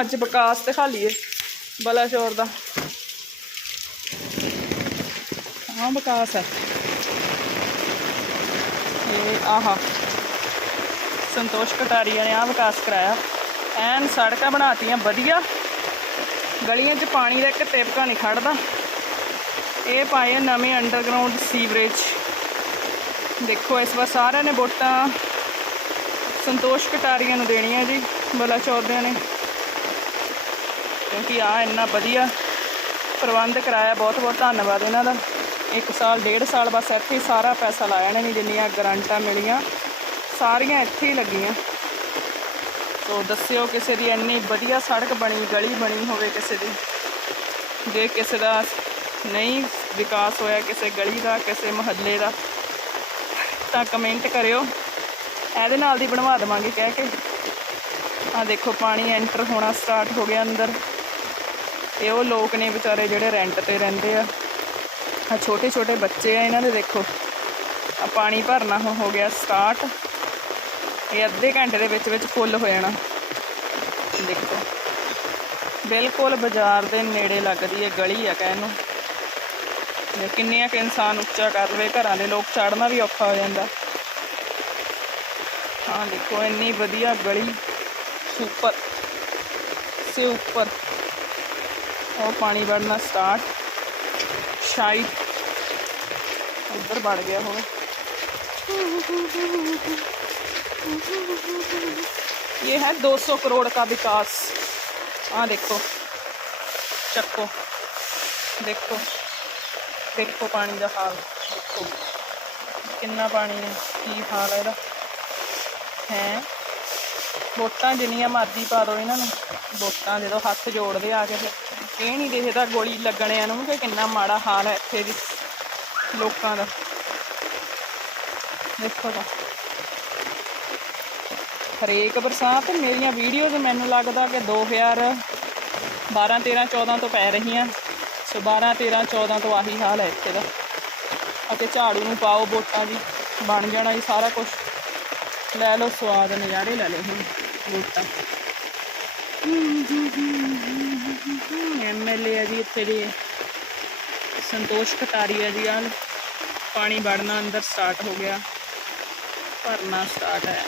ਅੱਜ ਵਿਕਾਸ ਤੇ ਖਾਲੀ ਲਈਏ ਬਲਾਸ਼ੌਰ ਦਾ। ਹਾਂ ਵਿਕਾਸ ਹੈ। ਇਹ ਆਹਾ ਸੰਤੋਸ਼ ਕਟਾਰੀਆ ਨੇ ਆ ਵਿਕਾਸ ਕਰਾਇਆ। ਐਨ ਸੜਕਾਂ ਬਣਾਤੀਆਂ, ਵਧੀਆ। ਗਲੀਆਂ 'ਚ ਪਾਣੀ ਦਾ ਇੱਕ ਟੇਪਕਾ ਨਹੀਂ ਖੜਦਾ। ਇਹ ਪਾਏ ਨਵੇਂ ਅੰਡਰਗਰਾਉਂਡ ਸੀਵਰੇਜ ਦੇਖੋ ਇਸ ਵਾਰ ਸਾਰਿਆਂ ਨੇ ਵੋਟਾਂ ਸੰਤੋਸ਼ ਕਟਾਰੀਆ ਨੂੰ ਦੇਣੀਆਂ ਜੀ। ਬਲਾ ਚੌਧਰੀਆਂ ਨੇ। ਕਿਉਂਕਿ ਆ ਇੰਨਾ ਵਧੀਆ ਪ੍ਰਬੰਧ ਕਰਾਇਆ ਬਹੁਤ ਬਹੁਤ ਧੰਨਵਾਦ ਇਹਨਾਂ ਦਾ। ਇੱਕ ਸਾਲ, ਡੇਢ ਸਾਲ ਬਸ ਇੱਥੇ ਹੀ ਸਾਰਾ ਪੈਸਾ ਲਾਇਆ ਇਹਨਾਂ ਨੇ, ਜਿੰਨੀਆਂ ਗਰੰਟਾਂ ਮਿਲੀਆਂ, ਸਾਰੀਆਂ ਇੱਥੇ ਹੀ ਲੱਗੀਆਂ। ਸੋ ਦੱਸਿਓ ਕਿਸੇ ਦੀ ਇੰਨੀ ਵਧੀਆ ਸੜਕ ਬਣੀ, ਗਲੀ ਬਣੀ ਹੋਵੇ ਕਿਸੇ ਦੀ। ਜੇ ਕਿਸੇ ਦਾ ਨਹੀਂ ਵਿਕਾਸ ਹੋਇਆ ਕਿਸੇ ਗਲੀ ਦਾ, ਕਿਸੇ ਮੁਹੱਲੇ ਦਾ, ਤਾਂ ਕਮੈਂਟ ਕਰਿਓ। ਇਹਦੇ ਨਾਲ ਦੀ ਬਣਵਾ ਦੇਵਾਂਗੇ ਕਹਿ ਕੇ। ਆ ਦੇਖੋ, ਪਾਣੀ ਐਂਟਰ ਹੋਣਾ ਸਟਾਰਟ ਹੋ ਗਿਆ ਅੰਦਰ। ਇਹ ਉਹ ਲੋਕ ਨੇ ਵਿਚਾਰੇ ਜਿਹੜੇ ਰੈਂਟ ਤੇ ਰਹਿੰਦੇ ਆ। ਆ ਛੋਟੇ ਛੋਟੇ ਬੱਚੇ ਆ ਇਹਨਾਂ ਦੇ, ਦੇਖੋ। ਆ ਪਾਣੀ ਭਰਨਾ ਹੋ ਗਿਆ ਸਟਾਰਟ ਇਹ ਅੱਧੇ ਘੰਟੇ ਦੇ ਵਿੱਚ ਵਿੱਚ ਫੁੱਲ ਹੋ ਜਾਣਾ। ਦੇਖੋ। ਬਿਲਕੁਲ ਬਾਜ਼ਾਰ ਦੇ ਨੇੜੇ ਲੱਗਦੀ ਹੈ ਗਲੀ ਆ ਕਹਿਣ ਨੂੰ। ਜੇ ਕਿੰਨੀਆਂ ਕਿ ਇਨਸਾਨ ਉੱਚਾ ਕਰ ਲਵੇ, ਘਰਾਂ ਦੇ ਲੋਕ ਚੜਨਾ ਵੀ ਔਖਾ ਹੋ ਜਾਂਦਾ। ਹਾਂ ਦੇਖੋ, ਇੰਨੀ ਵਧੀਆ ਗਲੀ। सुपर से ऊपर और पानी बढ़ना स्टार्ट शायद उधर बढ़ गया हो। ये है 200 करोड़ का विकास। हाँ देखो। चक्को। देखो। देखो पानी का हाल। देखो। कि पानी है? की हाल है? है। ਹੈ ਵੋਟਾਂ ਜਿੰਨੀਆਂ ਮਰਜ਼ੀ ਪਾ ਦਿਓ ਇਹਨਾਂ ਨੂੰ। ਵੋਟਾਂ ਜਦੋਂ ਹੱਥ ਜੋੜਦੇ ਆ ਕੇ ਫਿਰ। ਇਹ ਨਹੀਂ ਦੇਖਦਾ ਗੋਲੀ ਲੱਗਣਿਆਂ ਨੂੰ ਕਿ ਕਿੰਨਾ ਮਾੜਾ ਹਾਲ ਹੈ ਇੱਥੇ ਦੀ ਲੋਕਾਂ ਦਾ। ਦੇਖੋ ਤਾਂ। ਹਰੇਕ ਬਰਸਾਤ ਮੇਰੀਆਂ ਵੀਡੀਓਜ਼ ਮੈਨੂੰ ਲੱਗਦਾ ਕਿ 2012 13 14 ਤੋਂ ਪੈ ਰਹੀਆਂ। ਸੋ 12 13 14 ਤੋਂ ਆਹੀ ਹਾਲ ਹੈ ਇੱਥੇ ਦਾ। ਅਤੇ ਝਾੜੂ ਨੂੰ ਪਾਓ, ਵੋਟਾਂ ਦੀ ਬਣ ਜਾਣਾ ਜੀ ਸਾਰਾ ਕੁਝ ਲੈ ਲਓ ਸਵਾਦ ਨਜ਼ਾਰੇ ਲੈ ਲਓ ਹੁਣ ਵੋਟਾਂ ਐਮਐਲਏ ਆ ਜੀ ਇੱਥੇ ਦੇ ਸੰਤੋਸ਼ ਕਟਾਰੀਆ ਜੀ ਆ ਪਾਣੀ ਵੜਨਾ ਅੰਦਰ ਸਟਾਰਟ ਹੋ ਗਿਆ। ਭਰਨਾ ਸਟਾਰਟ ਹੈ।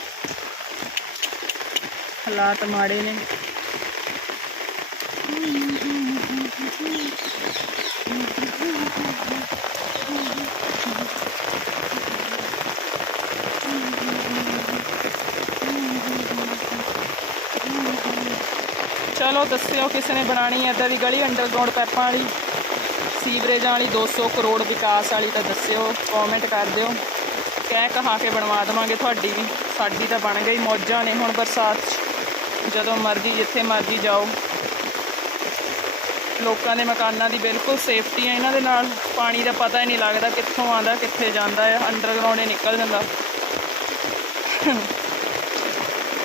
ਹਾਲਾਤ ਮਾੜੇ ਨੇ। ਚਲੋ ਦੱਸਿਓ ਕਿਸੇ ਨੇ ਬਣਾਣੀ ਹੈ, ਇੱਦਾਂ ਦੀ ਗਲੀ ਅੰਡਰਗਰਾਉਂਡ ਪੈਪਾਂ ਵਾਲੀ, ਸੀਵਰੇਜਾਂ ਵਾਲੀ 200 ਕਰੋੜ ਵਿਕਾਸ ਵਾਲੀ ਤਾਂ ਦੱਸਿਓ ਕਮੈਂਟ ਕਰ ਦਿਓ। ਕਹਿ ਕਹਾ ਕੇ ਬਣਵਾ ਦੇਵਾਂਗੇ ਤੁਹਾਡੀ ਵੀ, ਸਾਡੀ ਤਾਂ ਬਣ ਗਈ, ਮੌਜਾਂ ਨੇ ਹੁਣ ਬਰਸਾਤ 'ਚ। ਜਦੋਂ ਮਰਜ਼ੀ, ਜਿੱਥੇ ਮਰਜ਼ੀ ਜਾਓ। ਲੋਕਾਂ ਦੇ ਮਕਾਨਾਂ ਦੀ ਬਿਲਕੁਲ ਸੇਫਟੀ ਹੈ ਇਹਨਾਂ ਦੇ ਨਾਲ। ਪਾਣੀ ਦਾ ਪਤਾ ਹੀ ਨਹੀਂ ਲੱਗਦਾ ਕਿੱਥੋਂ ਆਉਂਦਾ, ਕਿੱਥੇ ਜਾਂਦਾ ਹੈ ਅੰਡਰਗਰਾਉਂਡ ਹੀ ਨਿਕਲ ਜਾਂਦਾ।